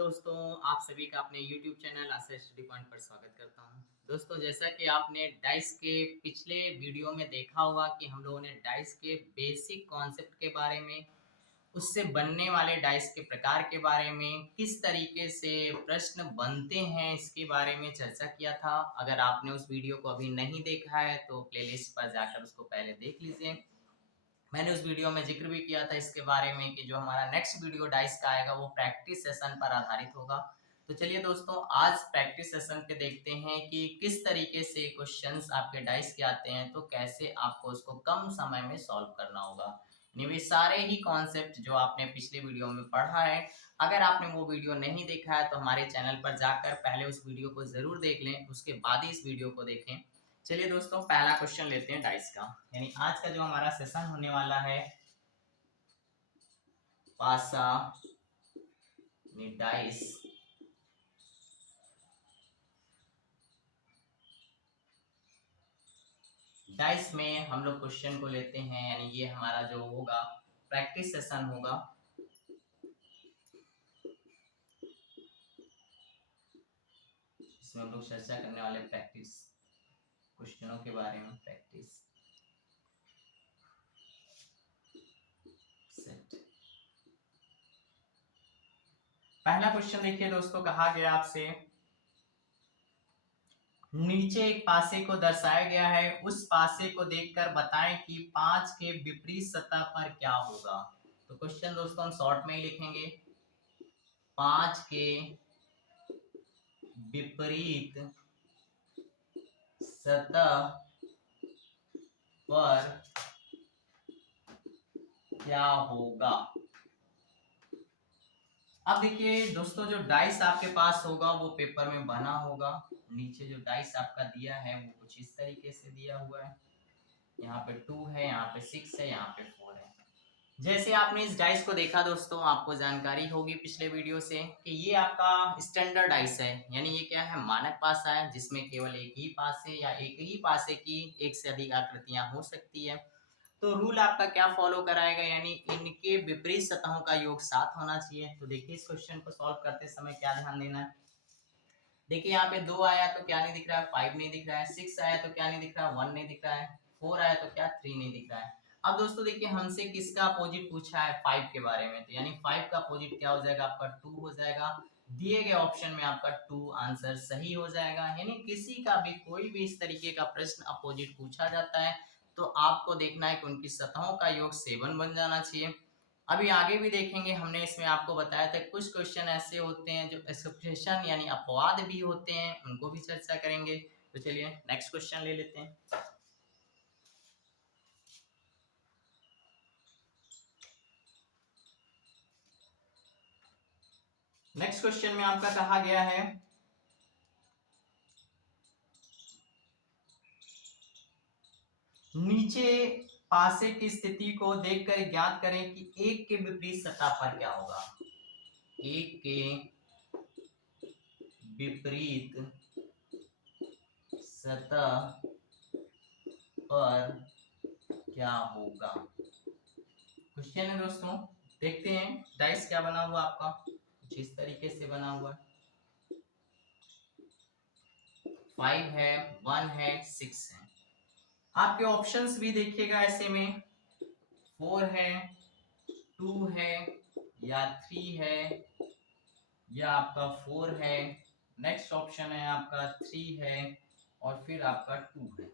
दोस्तों, आप सभी का अपने YouTube चैनल आशा स्टडी पॉइंट पर स्वागत करता हूं। दोस्तों, जैसा कि आपने डाइस के पिछले वीडियो में देखा होगा कि हम लोगों ने डाइस के बेसिक कॉन्सेप्ट के बारे में, उससे बनने वाले डाइस के प्रकार के बारे में, किस तरीके से प्रश्न बनते हैं इसके बारे में चर्चा किया था। अगर आपने उस वीडियो को अभी नहीं देखा है तो प्लेलिस्ट पर जाकर उसको पहले देख लीजिए। मैंने उस वीडियो में जिक्र भी किया था इसके बारे में कि जो हमारा नेक्स्ट वीडियो डाइस का आएगा वो प्रैक्टिस सेशन पर आधारित होगा। तो चलिए दोस्तों, आज प्रैक्टिस सेशन पे देखते हैं कि किस तरीके से क्वेश्चंस आपके डाइस के आते हैं, तो कैसे आपको उसको कम समय में सॉल्व करना होगा। यानी वे सारे ही कॉन्सेप्ट जो आपने पिछले वीडियो में पढ़ा है, अगर आपने वो वीडियो नहीं देखा है तो हमारे चैनल पर जाकर पहले उस वीडियो को जरूर देख लें, उसके बाद ही इस वीडियो को देखें। चलिए दोस्तों, पहला क्वेश्चन लेते हैं डाइस का। यानी आज का जो हमारा सेशन होने वाला है पासा डाइस, डाइस में हम लोग क्वेश्चन को लेते हैं। यानी ये हमारा जो होगा प्रैक्टिस सेशन होगा। इसमें हम लोग चर्चा करने वाले प्रैक्टिस क्वेश्चनों के बारे में। Practice set. पहला क्वेश्चन देखिए दोस्तों, कहा गया आपसे नीचे एक पासे को दर्शाया गया है, उस पासे को देखकर बताएं कि 5 के विपरीत सतह पर क्या होगा। तो क्वेश्चन दोस्तों हम शॉर्ट में ही लिखेंगे, 5 के विपरीत सतह पर क्या होगा। अब देखिए दोस्तों, जो डाइस आपके पास होगा वो पेपर में बना होगा। नीचे जो डाइस आपका दिया है वो कुछ इस तरीके से दिया हुआ है। यहाँ पे 2 है, यहाँ पे 6 है, यहाँ पे 4 है। जैसे आपने इस डाइस को देखा दोस्तों, आपको जानकारी होगी पिछले वीडियो से कि ये आपका स्टैंडर्ड डाइस है। यानी ये क्या है, मानक पासा है, जिसमें केवल एक ही पासे या एक ही पासे की एक से अधिक आकृतियां हो सकती है। तो रूल आपका क्या फॉलो कराएगा, यानी इनके विपरीत सतहों का योग 7 होना चाहिए। तो देखिए इस क्वेश्चन को सॉल्व करते समय क्या ध्यान देना है। देखिए यहाँ पे 2 आया तो क्या नहीं दिख रहा है, 5 नहीं दिख रहा है, 6 आया तो क्या नहीं दिख रहा है, 1 नहीं दिख रहा है, 4 आया तो क्या 3 नहीं दिख रहा है। अब दोस्तों देखिए, हमसे किसका अपोजिट पूछा है, 5 के बारे में। तो यानी 5 का अपोजिट क्या हो जाएगा, आपका 2 हो जाएगा। दिए गए ऑप्शन में आपका 2 आंसर सही हो जाएगा। यानी किसी का भी कोई भी इस तरीके का प्रश्न अपोजिट पूछा जाता है तो आपको देखना है कि उनकी सतहों का योग 7 बन जाना चाहिए। अभी आगे भी देखेंगे, हमने इसमें आपको बताया था कुछ क्वेश्चन ऐसे होते हैं जो एक्सप्रेशन यानी अपवाद भी होते हैं, उनको भी चर्चा करेंगे। तो चलिए नेक्स्ट क्वेश्चन ले लेते हैं। नेक्स्ट क्वेश्चन में आपका कहा गया है नीचे पासे की स्थिति को देखकर ज्ञात करें कि 1 के विपरीत सतह पर क्या होगा। 1 के विपरीत सतह पर क्या होगा। क्वेश्चन है दोस्तों, देखते हैं डाइस क्या बना हुआ आपका। कुछ इस तरीके से बना हुआ है, 5 है, 1 है, 6 है। आपके ऑप्शंस भी देखिएगा, ऐसे में 4 है, 2 है, या 3 है, या आपका 4 है। नेक्स्ट ऑप्शन है आपका 3 है और फिर आपका 2 है।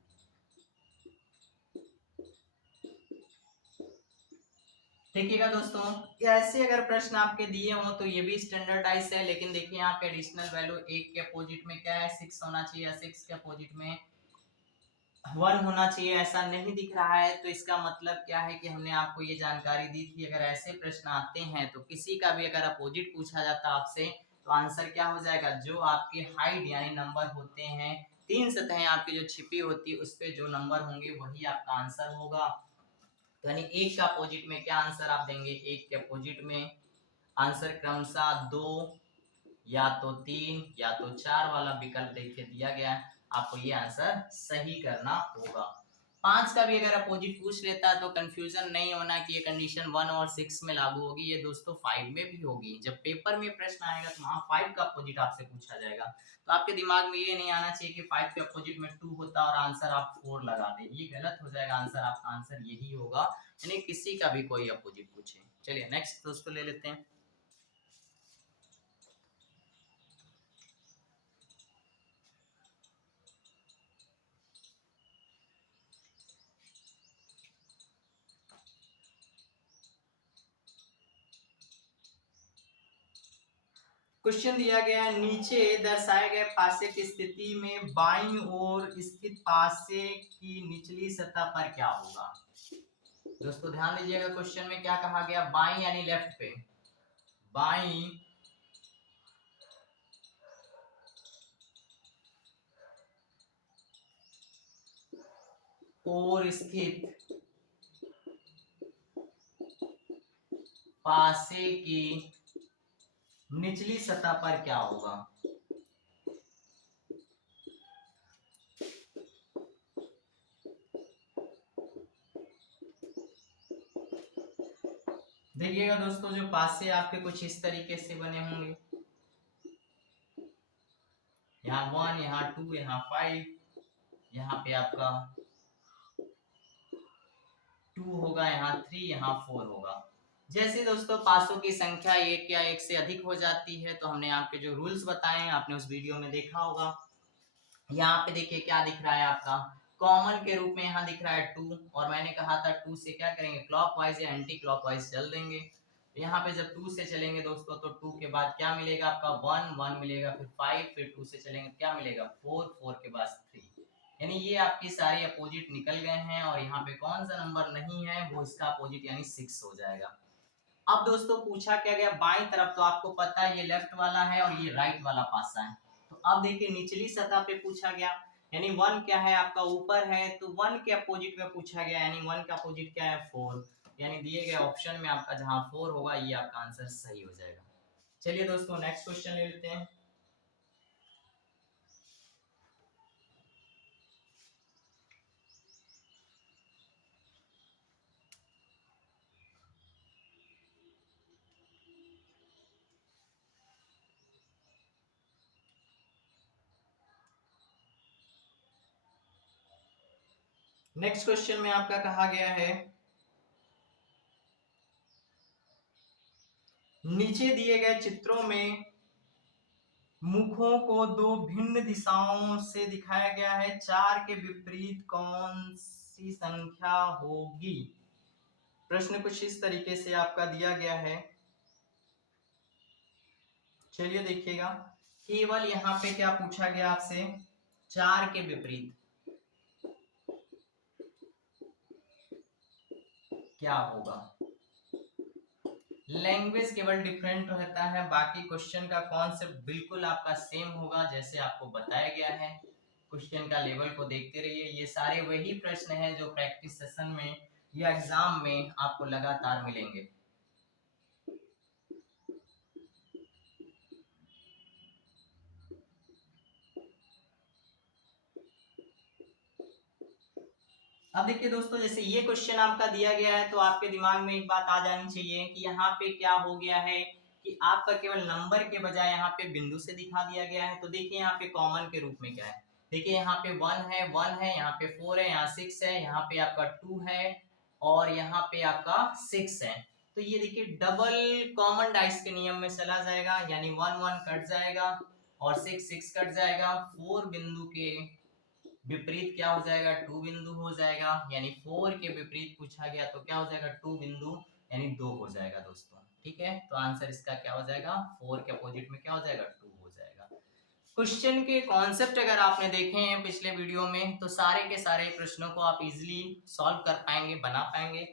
देखिएगा दोस्तों, ऐसे अगर प्रश्न आपके दिए हों तो ये भी स्टैंडर्डाइज है, लेकिन देखिए यहाँ पे एडिशनल वैल्यू 1 के अपोजिट में क्या है, 6 होना चाहिए, 6 के अपोजिट में 1 होना चाहिए, ऐसा नहीं दिख रहा है। तो इसका मतलब क्या है कि हमने आपको ये जानकारी दी थी, अगर ऐसे प्रश्न आते हैं तो किसी का भी अगर अपोजिट पूछा जाता आपसे तो आंसर क्या हो जाएगा, जो आपके हाइड यानी नंबर होते हैं, 3 सतहें आपकी जो छिपी होती है उस पे जो नंबर होंगे वही आपका आंसर होगा। तो यानी 1 का अपोजिट में क्या आंसर आप देंगे, 1 के अपोजिट में आंसर क्रमशः 2 या तो 3 या तो 4 वाला विकल्प देखिए दिया गया है। आपको ये आंसर सही करना होगा। 5 का भी अगर अपोजिट पूछ लेता है तो कंफ्यूजन नहीं होना कि ये कंडीशन 1 और 6 में लागू होगी, ये दोस्तों 5 में भी होगी। जब पेपर में प्रश्न आएगा तो वहां 5 का अपोजिट आपसे पूछा जाएगा, तो आपके दिमाग में ये नहीं आना चाहिए कि 5 के अपोजिट में 2 होता और आंसर आप 4 लगा दें, ये गलत हो जाएगा। आंसर आपका आंसर यही होगा, यानी किसी का भी कोई अपोजिट पूछे। चलिए नेक्स्ट दोस्तों ले लेते हैं। क्वेश्चन दिया गया है, नीचे दर्शाए गए पासे की स्थिति में बाईं ओर स्थित पासे की निचली सतह पर क्या होगा। दोस्तों ध्यान दीजिएगा, क्वेश्चन में क्या कहा गया, बाईं यानी लेफ्ट पे, बाईं ओर स्थित पासे की निचली सतह पर क्या होगा। देखिएगा दोस्तों, जो पासे आपके कुछ इस तरीके से बने होंगे, यहाँ 1, यहाँ 2, यहाँ 5, यहाँ पे आपका 2 होगा, यहाँ 3, यहाँ 4 होगा। जैसे दोस्तों पासों की संख्या 1 या 1 से अधिक हो जाती है तो हमने आपके जो रूल्स बताए हैं आपने उस वीडियो में देखा होगा। यहाँ पे देखिए क्या दिख रहा है आपका, कॉमन के रूप में यहाँ दिख रहा है 2, और मैंने कहा था 2 से क्या करेंगे, क्लॉकवाइज या एंटी क्लॉकवाइज चल देंगे। यहाँ पे जब 2 से चलेंगे दोस्तों तो 2 के बाद क्या मिलेगा आपका 1, 1 मिलेगा, फिर 5, फिर 2 से चलेंगे क्या मिलेगा 4, 4 के बाद 3, यानी ये आपकी सारी अपोजिट निकल गए हैं। और यहाँ पे कौन सा नंबर नहीं है, वो इसका अपोजिट यानी 6 हो जाएगा। अब दोस्तों पूछा क्या गया, बाईं तरफ तो आपको पता है ये लेफ्ट वाला है और ये राइट वाला पासा है। तो अब देखिए निचली सतह पे पूछा गया, यानी 1 क्या है आपका ऊपर है, तो 1 के अपोजिट में पूछा गया, यानी 1 का अपोजिट क्या है 4, यानी दिए गए ऑप्शन में आपका जहां 4 होगा ये आपका आंसर सही हो जाएगा। चलिए दोस्तों नेक्स्ट क्वेश्चन ले लेते हैं। नेक्स्ट क्वेश्चन में आपका कहा गया है, नीचे दिए गए चित्रों में मुखों को दो भिन्न दिशाओं से दिखाया गया है, 4 के विपरीत कौन सी संख्या होगी। प्रश्न कुछ इस तरीके से आपका दिया गया है। चलिए देखिएगा, केवल यहाँ पे क्या पूछा गया आपसे, 4 के विपरीत क्या होगा। लैंग्वेज केवल डिफरेंट रहता है, बाकी क्वेश्चन का कॉन्सेप्ट बिल्कुल आपका सेम होगा जैसे आपको बताया गया है। क्वेश्चन का लेवल को देखते रहिए, ये सारे वही प्रश्न हैं जो प्रैक्टिस सेशन में या एग्जाम में आपको लगातार मिलेंगे। अब देखिए दोस्तों, जैसे ये क्वेश्चन आपका दिया गया है तो आपके दिमाग में एक बात आ जानी चाहिए कि यहाँ पे क्या हो गया है कि आपका केवल नंबर के बजाय यहाँ पे बिंदु से दिखा दिया गया है। तो देखिए यहाँ पे कॉमन के रूप में क्या है, देखिए यहाँ पे 1 है, यहाँ पे 4 है, यहाँ 6 है, यहाँ पे आपका 2 है और यहाँ पे आपका 6 है। तो ये देखिए डबल कॉमन डाइस के नियम में चला जाएगा, यानी 1 1 कट जाएगा और 6 6 कट जाएगा। 4 बिंदु के विपरीत क्या हो जाएगा, 2 बिंदु हो जाएगा, यानी 4 के विपरीत पूछा गया तो क्या हो जाएगा 2 बिंदु, यानी 2 हो जाएगा दोस्तों। ठीक है, तो आंसर इसका क्या हो जाएगा, 4 के अपोजिट में क्या हो जाएगा 2 हो जाएगा। क्वेश्चन के कॉन्सेप्ट अगर आपने देखे हैं पिछले वीडियो में तो सारे के सारे प्रश्नों को आप इजीली सॉल्व कर पाएंगे, बना पाएंगे।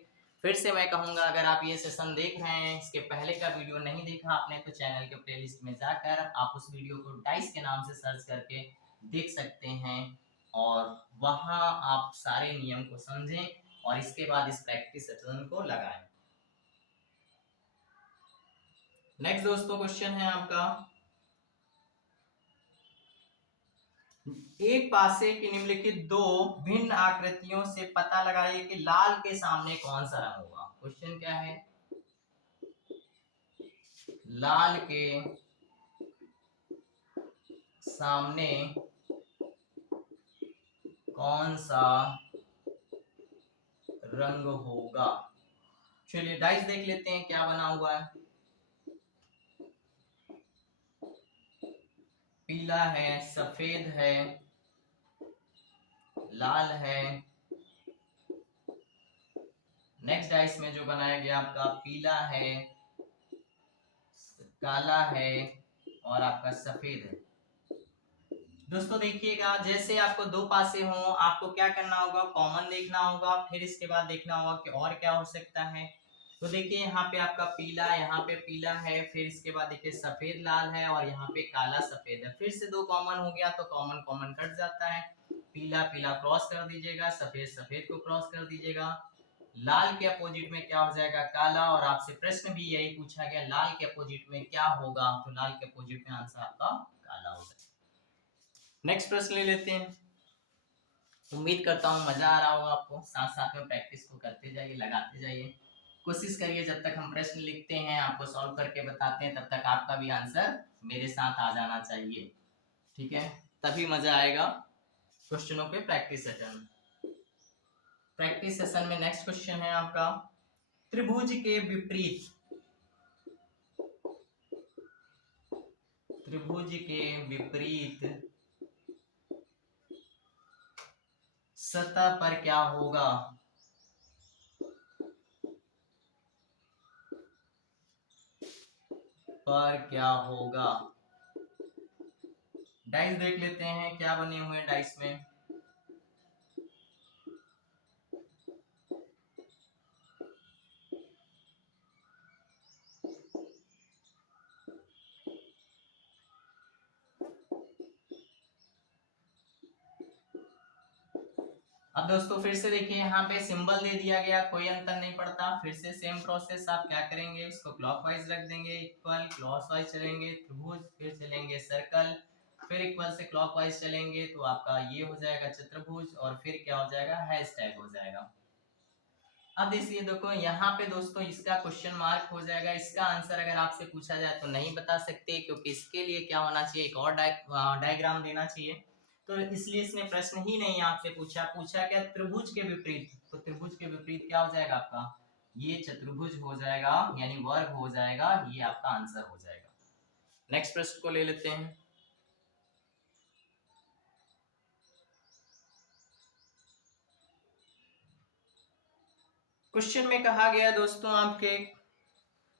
फिर से मैं कहूंगा, अगर आप ये सेशन देख रहे हैं, इसके पहले का वीडियो नहीं देखा आपने तो चैनल के प्लेलिस्ट में जाकर आप उस वीडियो को डाइस के नाम से सर्च करके देख सकते हैं और वहां आप सारे नियम को समझें और इसके बाद इस प्रैक्टिस सेशन को लगाएं। नेक्स्ट दोस्तों क्वेश्चन है आपका, एक पासे की निम्नलिखित दो भिन्न आकृतियों से पता लगाइए कि लाल के सामने कौन सा रंग होगा। क्वेश्चन क्या है, लाल के सामने कौन सा रंग होगा। चलिए डाइस देख लेते हैं क्या बना हुआ है। पीला है, सफेद है, लाल है। नेक्स्ट डाइस में जो बनाया गया आपका पीला है, काला है और आपका सफेद है। दोस्तों देखिएगा, जैसे आपको दो पासे हो, आपको क्या करना होगा, कॉमन देखना होगा, फिर इसके बाद देखना होगा कि और क्या हो सकता है। तो देखिए यहाँ पे आपका पीला, यहाँ पे पीला है, फिर इसके बाद देखिए सफेद लाल है और यहाँ पे काला सफेद है। फिर से दो कॉमन हो गया तो कॉमन कॉमन कट जाता है। पीला पीला क्रॉस कर दीजिएगा, सफेद सफेद को क्रॉस कर दीजिएगा। लाल के अपोजिट में क्या हो जाएगा, काला। और आपसे प्रश्न भी यही पूछा गया, लाल के अपोजिट में क्या होगा, तो लाल के अपोजिट में आंसर आपका काला होगा। नेक्स्ट प्रश्न ले लेते हैं। उम्मीद करता हूँ मजा आ रहा होगा आपको, साथ साथ में प्रैक्टिस को करते जाइए, लगाते जाइए। कोशिश करिए जब तक हम प्रश्न लिखते हैं, आपको सॉल्व करके बताते हैं, तब तक आपका भी आंसर मेरे साथ आ जाना चाहिए। ठीक है, तभी मजा आएगा क्वेश्चनों पे प्रैक्टिस सेशन। प्रैक्टिस सेशन में नेक्स्ट क्वेश्चन है आपका, त्रिभुज के विपरीत, त्रिभुज के विपरीत सतह पर क्या होगा। पर क्या होगा। डाइस देख लेते हैं क्या बने हुए हैं डाइस में। अब दोस्तों फिर से देखिए, यहाँ पे सिंबल दे दिया गया, कोई अंतर नहीं पड़ता। फिर से सेम प्रोसेस, आप क्या करेंगे, इसको क्लॉकवाइज रख देंगे, इक्वल क्लॉकवाइज चलेंगे त्रिभुज, फिर चलेंगे सर्कल, फिर इक्वल से क्लॉकवाइज चलेंगे तो आपका ये हो जाएगा चतुर्भुज, और फिर क्या हो जाएगा, हैशटैग हो जाएगा। अब देखिए देखो यहाँ पे दोस्तों इसका क्वेश्चन मार्क हो जाएगा। इसका आंसर अगर आपसे पूछा जाए तो नहीं बता सकते, क्योंकि इसके लिए क्या होना चाहिए, एक और डायग्राम देना चाहिए। तो इसलिए इसने प्रश्न ही नहीं आपसे पूछा। पूछा क्या, त्रिभुज के विपरीत, तो त्रिभुज के विपरीत क्या हो जाएगा आपका, ये चतुर्भुज हो जाएगा, यानी वर्ग हो जाएगा, ये आपका आंसर हो जाएगा। नेक्स्ट प्रश्न को ले लेते हैं। क्वेश्चन में कहा गया दोस्तों आपके,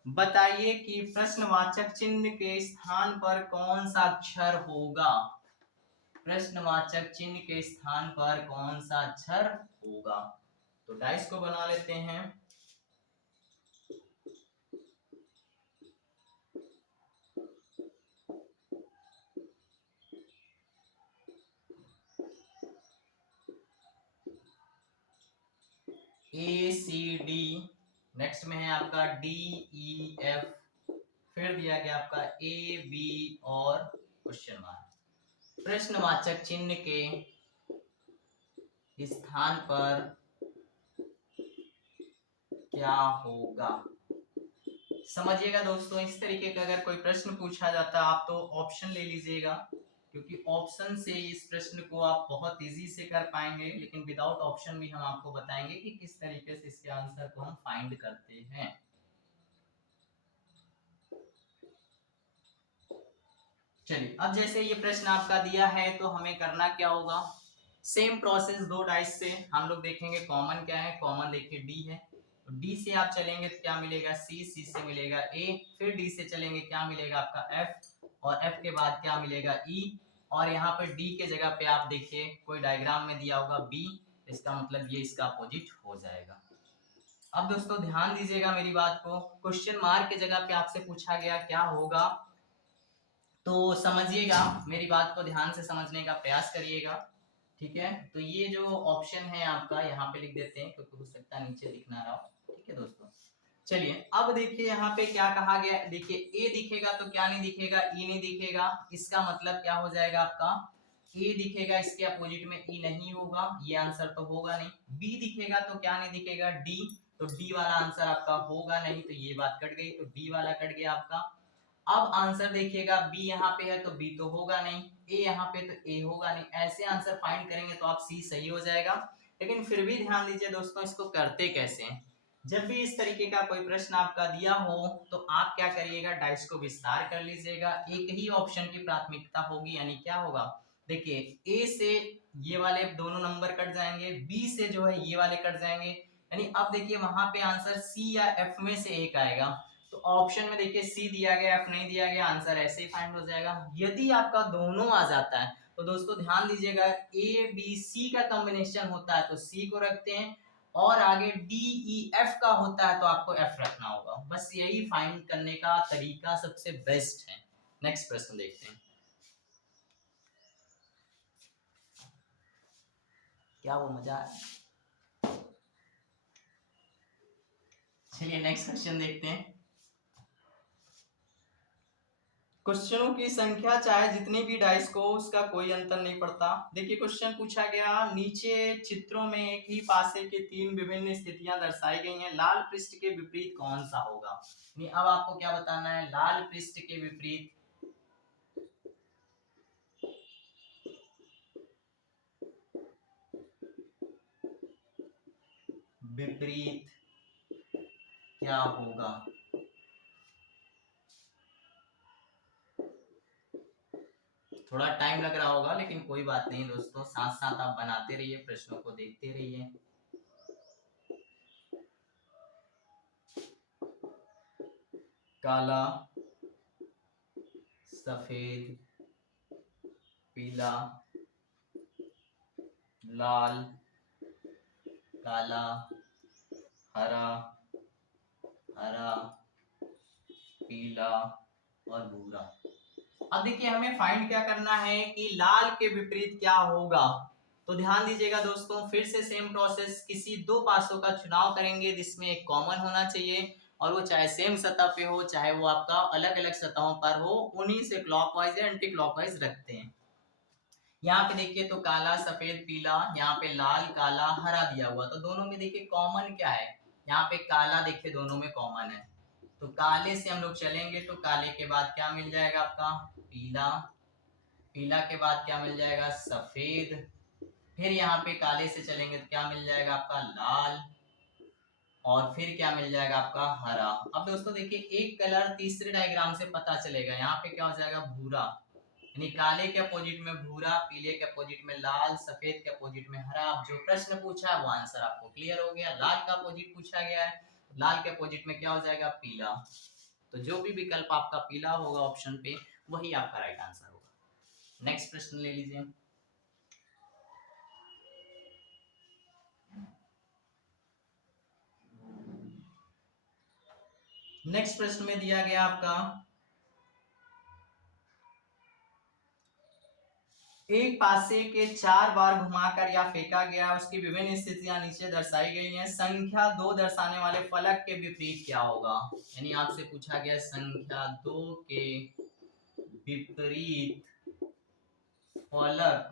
बताइए कि प्रश्नवाचक चिन्ह के स्थान पर कौन सा अक्षर होगा। प्रश्नवाचक चिन्ह के स्थान पर कौन सा अक्षर होगा। तो डाइस को बना लेते हैं। ए सी डी, नेक्स्ट में है आपका डी ई एफ, फिर दिया गया आपका ए बी और क्वेश्चन मार्क। प्रश्नवाचक चिन्ह के स्थान पर क्या होगा। समझिएगा दोस्तों, इस तरीके का अगर कोई प्रश्न पूछा जाता है आप तो ऑप्शन ले लीजिएगा, क्योंकि ऑप्शन से इस प्रश्न को आप बहुत इजी से कर पाएंगे। लेकिन विदाउट ऑप्शन भी हम आपको बताएंगे कि किस तरीके से इसके आंसर को हम फाइंड करते हैं। चलिए अब जैसे ये प्रश्न आपका दिया है तो हमें करना क्या होगा, सेम प्रोसेस दो डाइस से हम लोग देखेंगे कॉमन क्या है। कॉमन देखिए डी है, तो डी से आप चलेंगे तो क्या मिलेगा, सी, सी से मिलेगा ए, फिर डी से चलेंगे क्या मिलेगा आपका एफ, और एफ के बाद क्या मिलेगा ई, और यहाँ पर डी के जगह पे आप देखिए कोई डायग्राम में दिया होगा बी, इसका मतलब ये इसका अपोजिट हो जाएगा। अब दोस्तों ध्यान दीजिएगा मेरी बात को, क्वेश्चन मार्क के जगह पे आपसे पूछा गया क्या होगा, तो समझिएगा मेरी बात को, ध्यान से समझने का प्रयास करिएगा। ठीक है, तो ये जो ऑप्शन है आपका यहाँ पे लिख देते हैं, क्योंकि हो सकता है नीचे दिख ना रहा हो। ठीक है दोस्तों, चलिए अब देखिए यहाँ पे क्या कहा गया। देखिए ए दिखेगा तो क्या नहीं दिखेगा, ई नहीं दिखेगा, इसका मतलब क्या हो जाएगा आपका, ए दिखेगा, इसके अपोजिट में ई नहीं होगा, ये आंसर तो होगा नहीं। बी दिखेगा तो क्या नहीं दिखेगा, डी, तो डी वाला आंसर आपका होगा नहीं, तो ये बात कट गई, तो डी वाला कट गया आपका। अब आंसर देखिएगा, बी यहाँ पे है तो बी तो होगा नहीं, ए यहाँ पे तो ए होगा नहीं, ऐसे आंसर फाइंड करेंगे तो आप सी सही हो जाएगा। लेकिन फिर भी ध्यान दीजिए दोस्तों, इसको करते कैसे हैं। जब भी इस तरीके का कोई प्रश्न आपका दिया हो तो आप क्या करिएगा, डाइस को विस्तार कर लीजिएगा, एक ही ऑप्शन की प्राथमिकता होगी, यानी क्या होगा, देखिए ए से ये वाले दोनों नंबर कट जाएंगे, बी से जो है ये वाले कट जाएंगे, यानी अब देखिए वहां पे आंसर सी या एफ में से एक आएगा। तो ऑप्शन में देखिए सी दिया गया, एफ नहीं दिया गया, आंसर ऐसे ही फाइंड हो जाएगा। यदि आपका दोनों आ जाता है तो दोस्तों ध्यान दीजिएगा, ए बी सी का कॉम्बिनेशन होता है तो सी को रखते हैं, और आगे डी ई एफ का होता है तो आपको एफ रखना होगा। बस यही फाइंड करने का तरीका सबसे बेस्ट है। नेक्स्ट प्रश्न देखते हैं, क्या वो मजा है। चलिए नेक्स्ट क्वेश्चन देखते हैं। क्वेश्चनों की संख्या चाहे जितनी भी डाइस को, उसका कोई अंतर नहीं पड़ता। देखिए क्वेश्चन पूछा गया, नीचे चित्रों में एक ही पासे के तीन विभिन्न स्थितियां दर्शाई गई हैं, लाल पृष्ठ के विपरीत कौन सा होगा। अब आपको क्या बताना है, लाल पृष्ठ के विपरीत विपरीत क्या होगा। थोड़ा टाइम लग रहा होगा लेकिन कोई बात नहीं दोस्तों, साथ साथ आप बनाते रहिए, प्रश्नों को देखते रहिए। काला, सफेद, पीला, लाल, काला, हरा, हरा, पीला और भूरा। अब देखिए हमें फाइंड क्या करना है कि लाल के विपरीत क्या होगा। तो ध्यान दीजिएगा दोस्तों, फिर से सेम प्रोसेस, किसी दो पासों का चुनाव करेंगे जिसमें एक कॉमन होना चाहिए, और वो चाहे सेम सतह पे हो चाहे वो आपका अलग अलग सतहों पर हो, उन्हीं से क्लॉकवाइज या एंटी क्लॉकवाइज रखते हैं। यहाँ पे देखिए तो काला, सफेद, पीला, यहाँ पे लाल, काला, हरा दिया हुआ, तो दोनों में देखिए कॉमन क्या है, यहाँ पे काला देखिए दोनों में कॉमन है, तो काले से हम लोग चलेंगे तो काले के बाद क्या मिल जाएगा आपका, पीला, पीला के बाद क्या मिल जाएगा, सफेद, फिर यहाँ पे काले से चलेंगे तो क्या मिल जाएगा आपका, लाल, और फिर क्या मिल जाएगा आपका, हरा। अब दोस्तों देखिए एक कलर तीसरे डायग्राम से पता चलेगा, यहाँ पे क्या हो जाएगा, भूरा, यानी काले के अपोजिट में भूरा, पीले के अपोजिट में लाल, सफेद के अपोजिट में हरा। अब जो प्रश्न पूछा है वो आंसर आपको क्लियर हो गया, लाल का अपोजिट पूछा गया है, लाल के अपोजिट में क्या हो जाएगा, पीला, तो जो भी विकल्प आपका पीला होगा ऑप्शन पे वही आपका राइट आंसर होगा। नेक्स्ट प्रश्न ले लीजिए। नेक्स्ट प्रश्न में दिया गया आपका, एक पासे के 4 बार घुमाकर या फेंका गया, उसकी विभिन्न स्थितियां नीचे दर्शाई गई हैं, संख्या 2 दर्शाने वाले फलक के विपरीत क्या होगा। यानी आपसे पूछा गया संख्या 2 के विपरीत फलक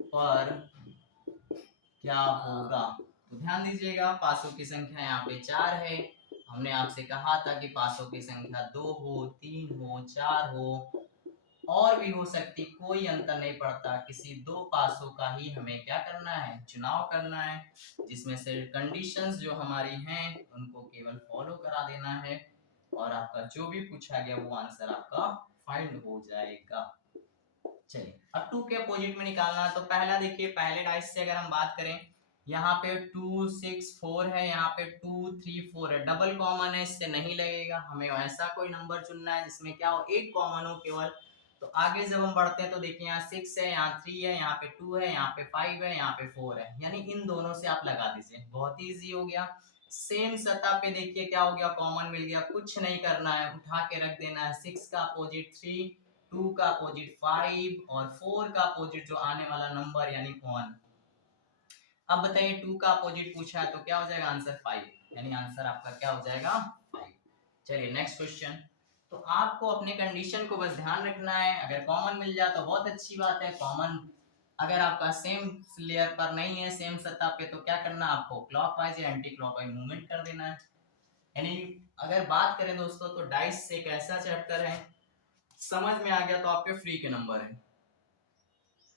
पर क्या होगा। तो ध्यान दीजिएगा, पासों की संख्या यहाँ पे 4 है, हमने आपसे कहा था कि पासों की संख्या 2 हो, 3 हो, 4 हो, और भी हो सकती, कोई अंतर नहीं पड़ता, किसी दो पासों का ही हमें क्या करना है, चुनाव करना है, जिसमें से कंडीशंस जो हमारी हैं उनको केवल फॉलो करा देना है, और आपका जो भी पूछा गया वो आंसर आपका फाइंड हो जाएगा। चलिए अब 2 के अपोजिट में निकालना है, तो पहला देखिए, पहले डाइस से अगर हम बात करें, यहाँ पे 2 6 4 है, यहाँ पे 2 3 4 है, डबल कॉमन है, इससे नहीं लगेगा, हमें ऐसा कोई नंबर चुनना है जिसमें क्या हो, एक कॉमन हो केवल। तो आगे जब हम बढ़ते हैं तो देखिए यहाँ 6 है, यहाँ 3 है, यहाँ पे 2 है, यहाँ पे 5 है, यहाँ पे 4 है, यानी इन दोनों से आप लगा दीजिए, बहुत ही इजी हो गया। सेम सतह पे देखिए क्या हो गया, कॉमन मिल गया, कुछ नहीं करना है, उठा के रख देना है, 6 का अपोजिट 3, 2 का अपोजिट 5 और 4 का अपोजिट जो आने वाला नंबर यानी 1। अब बताइए 2 का अपोजिट पूछा है तो क्या हो जाएगा आंसर 5, यानी आंसर आपका क्या हो जाएगा 5। चलिए नेक्स्ट क्वेश्चन, तो आपको अपने कंडीशन को बस ध्यान रखना है। अगर कॉमन मिल जाए तो बहुत अच्छी बात है। कॉमन अगर आपका सेम लेयर पर नहीं है, सेम सतह पे, तो क्या करना, आपको क्लॉकवाइज या एंटी क्लॉकवाइज मूवमेंट कर देना है। यानी अगर बात करें दोस्तों तो डाइस एक ऐसा चैप्टर है, समझ में आ गया तो आपके फ्री के नंबर है।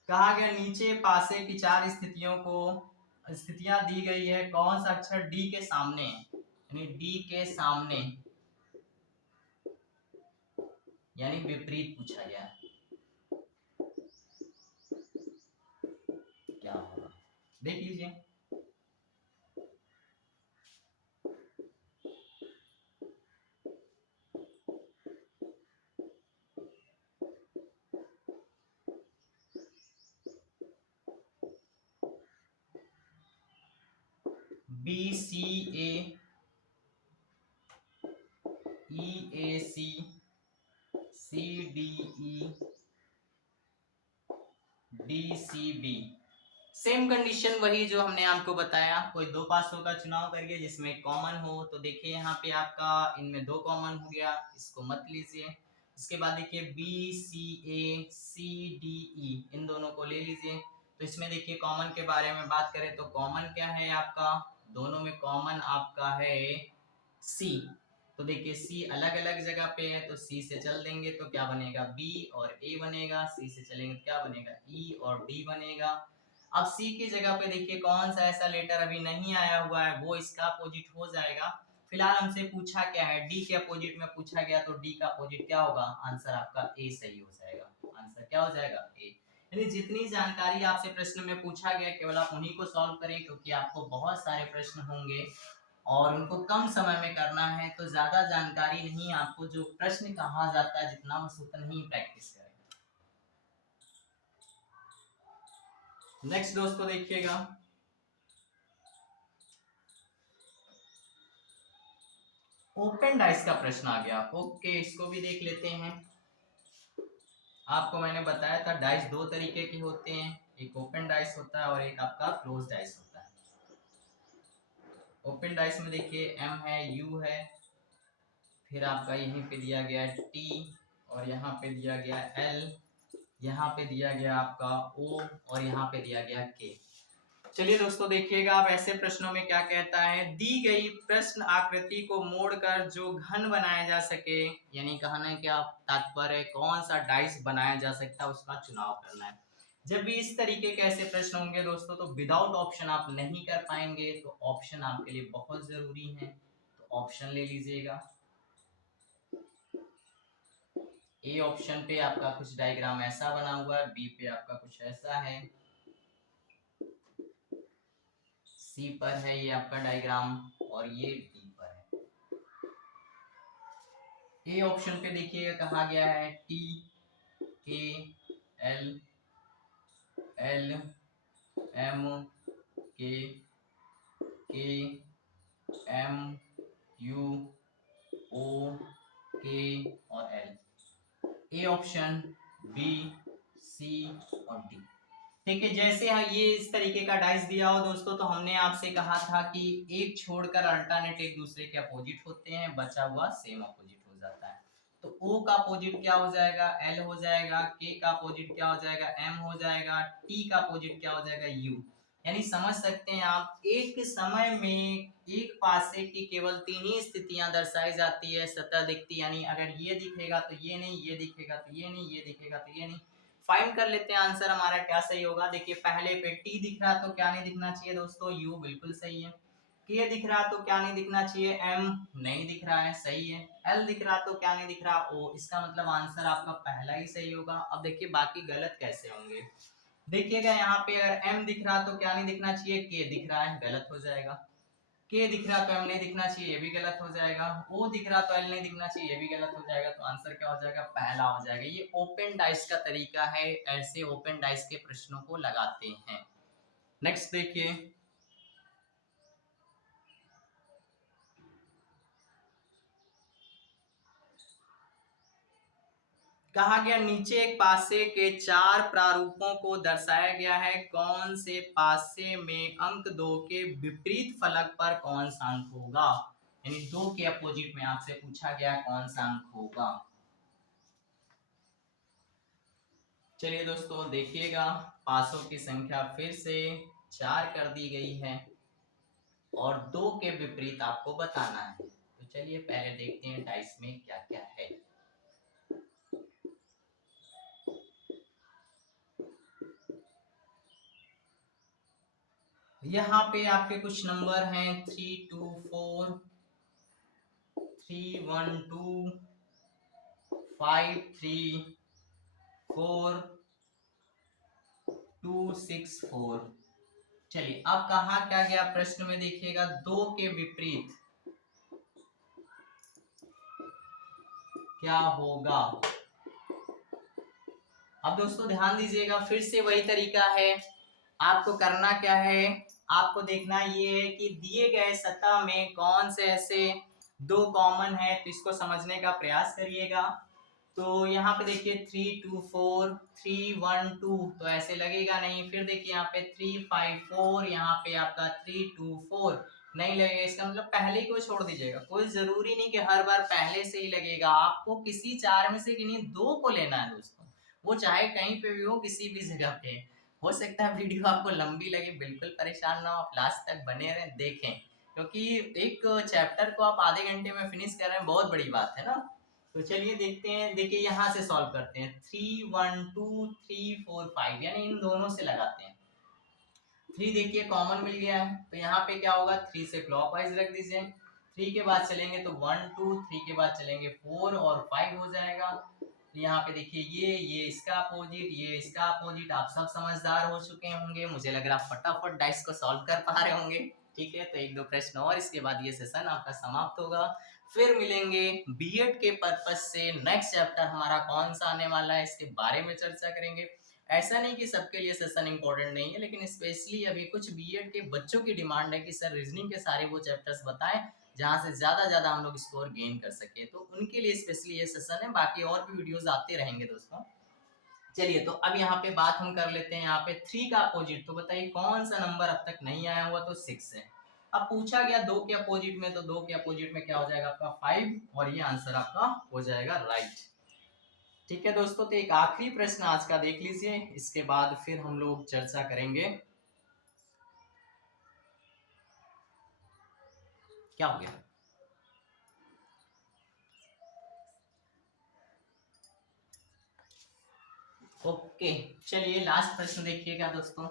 कहा गया नीचे पासे की 4 स्थितियां दी गई है, कौन सा अक्षर डी के सामने है, यानी डी के सामने, यानी विपरीत पूछा गया। क्या होगा देख लीजिए। B C A, E A C, C D E, D C B. Same condition वही जो हमने आपको बताया, कोई दो पासों का चुनाव करिए जिसमें कॉमन हो। तो देखिए यहाँ पे आपका इनमें दो कॉमन हो गया, इसको मत लीजिए। उसके बाद देखिए बी सी ए, सी डी ई, इन दोनों को ले लीजिए। तो इसमें देखिए कॉमन के बारे में बात करें तो कॉमन क्या है आपका, दोनों में कॉमन आपका है सी। तो देखिए सी अलग अलग जगह पे है, तो सी से चल देंगे तो क्या बनेगा, बी और ए बनेगा। सी से चलेंगे तो क्या बनेगा, ई और डी बनेगा। अब सी की जगह पे देखिए कौन सा ऐसा लेटर अभी नहीं आया हुआ है, वो इसका अपोजिट हो जाएगा। फिलहाल हमसे पूछा क्या है, डी के अपोजिट में पूछा गया, तो डी का अपोजिट क्या होगा, आंसर आपका ए सही हो जाएगा। आंसर क्या हो जाएगा, ए। यानी जितनी जानकारी आपसे प्रश्न में पूछा गया केवल आप उन्हीं को सॉल्व करें, क्योंकि आपको बहुत सारे प्रश्न होंगे और उनको कम समय में करना है, तो ज्यादा जानकारी नहीं, आपको जो प्रश्न कहा जाता है जितना बस उतना ही प्रैक्टिस करें। नेक्स्ट दोस्तों देखिएगा, ओपन डाइस का प्रश्न आ गया। ओके, इसको भी देख लेते हैं। आपको मैंने बताया था डाइस दो तरीके के होते हैं, एक ओपन डाइस होता है और एक आपका क्लोज डाइस होता है। ओपन डाइस में देखिए एम है, यू है, फिर आपका यहीं पे दिया गया है टी, और यहाँ पे दिया गया एल, यहाँ पे दिया गया आपका ओ, और यहाँ पे दिया गया के। चलिए दोस्तों देखिएगा आप ऐसे प्रश्नों में क्या कहता है, दी गई प्रश्न आकृति को मोड़कर जो घन बनाया जा सके, यानी कहना क्या तात्पर्य है, कौन सा डाइस बनाया जा सकता है उसका चुनाव करना है। जब भी इस तरीके के ऐसे प्रश्न होंगे दोस्तों तो विदाउट ऑप्शन आप नहीं कर पाएंगे, तो ऑप्शन आपके लिए बहुत जरूरी है। तो ऑप्शन ले लीजिएगा। ए ऑप्शन पे आपका कुछ डायग्राम ऐसा बना हुआ है, बी पे आपका कुछ ऐसा है, सी पर है ये आपका डायग्राम, और ये डी पर है। ए ऑप्शन पे देखिएगा कहा गया है टी, के, एल, एल, एम, के, एम, यू, ओ, के और एल। ए ऑप्शन, बी, सी और डी। ठीक है, जैसे ये इस तरीके का डाइस दिया हो दोस्तों, तो हमने आपसे कहा था कि एक छोड़कर अल्टरनेट एक दूसरे के अपोजिट होते हैं, बचा हुआ सेम अपोजिट हो जाता है। तो O का अपोजिट क्या हो जाएगा, L हो जाएगा, K का अपोजिट क्या हो जाएगा, M हो जाएगा, T का अपोजिट क्या हो जाएगा, U। यानी समझ सकते हैं आप, एक समय में एक पासे की केवल 3 ही स्थितियां दर्शाई जाती है, सतह दिखती, यानी अगर ये दिखेगा तो ये नहीं, ये दिखेगा तो ये नहीं, ये दिखेगा तो ये नहीं। फाइंड कर लेते हैं आंसर हमारा क्या सही होगा। देखिए पहले पे टी दिख रहा तो क्या नहीं दिखना चाहिए दोस्तों, यू बिल्कुल सही है। के दिख रहा तो क्या नहीं दिखना चाहिए, एम नहीं दिख रहा है, सही है। एल दिख रहा तो क्या नहीं दिख रहा, ओ, इसका मतलब आंसर आपका पहला ही सही होगा। अब देखिए बाकी गलत कैसे होंगे। देखिएगा यहाँ पे अगर एम दिख रहा तो क्या नहीं दिखना चाहिए, के दिख रहा है, गलत हो जाएगा। के दिख रहा तो एम नहीं दिखना चाहिए, ये भी गलत हो जाएगा। ओ दिख रहा तो एल नहीं दिखना चाहिए, ये भी गलत हो जाएगा। तो आंसर क्या हो जाएगा, पहला हो जाएगा। ये ओपन डाइस का तरीका है, ऐसे ओपन डाइस के प्रश्नों को लगाते हैं। नेक्स्ट देखिए, कहा गया नीचे एक पासे के 4 प्रारूपों को दर्शाया गया है, कौन से पासे में अंक 2 के विपरीत फलक पर कौन सा अंक होगा। यानी 2 के अपोजिट में आपसे पूछा गया कौन सा अंक होगा। चलिए दोस्तों देखिएगा, पासों की संख्या फिर से 4 कर दी गई है और 2 के विपरीत आपको बताना है। तो चलिए पहले देखते हैं डाइस में क्या क्या है। यहाँ पे आपके कुछ नंबर हैं 3 2 4, 3 1 2, 5 3, 4 2 6 4। चलिए अब कहा क्या गया प्रश्न में, देखिएगा 2 के विपरीत क्या होगा। अब दोस्तों ध्यान दीजिएगा, फिर से वही तरीका है। आपको करना क्या है, आपको देखना ये है कि दिए गए सतह में कौन से ऐसे 2 कॉमन है, तो इसको समझने का प्रयास करिएगा। तो यहाँ पे देखिए 3 2 4, 3 1 2, तो ऐसे लगेगा नहीं। फिर देखिए यहाँ पे 3 5 4, यहाँ पे आपका 3 2 4 नहीं लगेगा। इसका मतलब पहले को छोड़ दीजिएगा। कोई जरूरी नहीं कि हर बार पहले से ही लगेगा, आपको किसी 4 में से किन्हीं 2 को लेना है दोस्तों, वो चाहे कहीं पे भी हो, किसी भी जगह पे। हो सकता है वीडियो आपको लंबी लगे, बिल्कुल परेशान ना हो, आप लास्ट तक बने रहें, देखें, क्योंकि एक चैप्टर को आप आधे घंटे में फिनिश कर रहे हैं, बहुत बड़ी बात है ना। तो चलिए देखते हैं, देखिए यहाँ से सॉल्व करते हैं। 3 1 2 3 4 5, यानी इन दोनों से लगाते हैं। 3 देखिए कॉमन मिल गया है, तो यहाँ पे क्या होगा, 3 से क्लॉकवाइज रख दीजिए। 3 के बाद चलेंगे तो 1 2, 3 के बाद चलेंगे 4 और 5 हो जाएगा। तो यहाँ पे देखिए ये इसका अपोजिट, ये इसका अपोजिट। आप सब समझदार हो चुके होंगे, मुझे लग रहा है फटाफट डाइस को सॉल्व कर पा रहे होंगे। ठीक है, तो 1 2 प्रश्न और, इसके बाद ये सेशन आपका समाप्त होगा। फिर मिलेंगे बीएड के पर्पज से। नेक्स्ट चैप्टर हमारा कौन सा आने वाला है, इसके बारे में चर्चा करेंगे। ऐसा नहीं कि सबके लिए सेशन इंपॉर्टेंट नहीं है, लेकिन स्पेशली अभी कुछ बीएड के बच्चों की डिमांड है कि सर रीजनिंग के सारे वो चैप्टर्स बताएं जहां से ज्यादा हम लोग स्कोर गेन कर सके, तो उनके लिए स्पेशली ये सेशन है। बाकी और भी वीडियोस आते रहेंगे दोस्तों। चलिए तो अब यहाँ पे बात हम कर लेते हैं, यहाँ पे 3 का अपोजिट। तो बताइए कौन सा नंबर अब तक नहीं आया हुआ, तो 6 है। अब पूछा गया 2 के अपोजिट में, तो 2 के अपोजिट में क्या हो जाएगा आपका 5, और ये आंसर आपका हो जाएगा राइट। ठीक है दोस्तों, तो एक आखिरी प्रश्न आज का देख लीजिए, इसके बाद फिर हम लोग चर्चा करेंगे। क्या हो गया, ओके। चलिए लास्ट प्रश्न देखिएगा दोस्तों,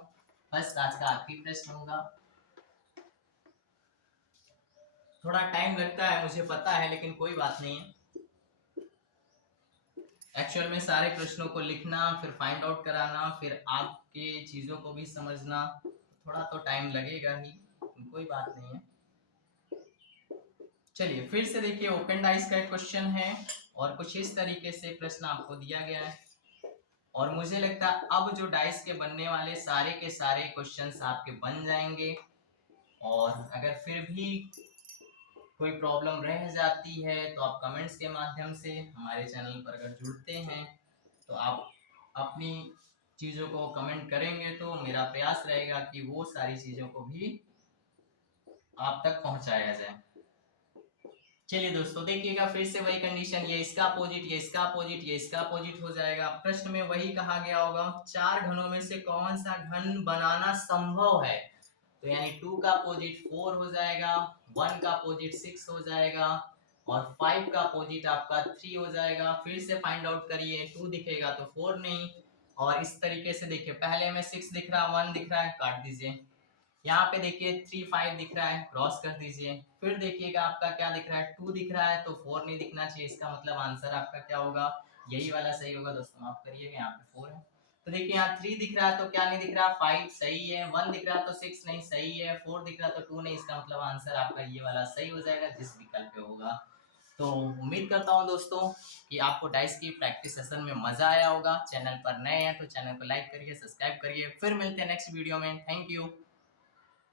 बस आज का आखिरी प्रश्न होगा। थोड़ा टाइम लगता है मुझे पता है, लेकिन कोई बात नहीं है। एक्चुअल में सारे प्रश्नों को लिखना, फिर फाइंड आउट कराना, फिर आपके चीजों को भी समझना, थोड़ा तो टाइम लगेगा ही, कोई बात नहीं है। चलिए फिर से देखिए, ओपन डाइस का एक क्वेश्चन है और कुछ इस तरीके से प्रश्न आपको दिया गया है, और मुझे लगता है अब जो डाइस के बनने वाले सारे के सारे क्वेश्चंस आपके बन जाएंगे। और अगर फिर भी कोई प्रॉब्लम रह जाती है तो आप कमेंट्स के माध्यम से हमारे चैनल पर अगर जुड़ते हैं तो आप अपनी चीज़ों को कमेंट करेंगे, तो मेरा प्रयास रहेगा कि वो सारी चीज़ों को भी आप तक पहुंचाया जाए। चलिए दोस्तों देखिएगा, फिर से वही कंडीशन, ये इसका अपोजिट, ये इसका अपोजिट, ये इसका अपोजिट हो जाएगा। प्रश्न में वही कहा गया होगा, 4 घनों में से कौन सा घन बनाना संभव है। तो यानी 2 का अपोजिट 4 हो जाएगा, 1 का अपोजिट 6 हो जाएगा, और 5 का अपोजिट आपका 3 हो जाएगा। फिर से फाइंड आउट करिए, 2 दिखेगा तो 4 नहीं, और इस तरीके से देखिए, पहले में 6 दिख रहा, 1 दिख रहा है, काट दीजिए। यहाँ पे देखिए 3 5 दिख रहा है, क्रॉस कर दीजिए। फिर देखिएगा आपका क्या दिख रहा है, 2 दिख रहा है, तो 4 नहीं दिखना चाहिए, इसका मतलब आंसर आपका क्या होगा, यही वाला सही होगा दोस्तों। माफ करिएगा, यहाँ पे 4 है। तो देखिए यहाँ 3 दिख रहा है तो क्या नहीं दिख रहा, 5 सही है। 1 दिख रहा है तो 6 नहीं सही है। 4 दिख रहा है तो 2 नहीं, इसका मतलब आंसर आपका ये वाला सही हो जाएगा, जिस विकल्प पे होगा। तो उम्मीद करता हूँ दोस्तों कि आपको डाइस की प्रैक्टिस सेशन में मजा आया होगा। चैनल पर नए हैं तो चैनल को लाइक करिए, सब्सक्राइब करिए। फिर मिलते हैं नेक्स्ट वीडियो में। Thank you.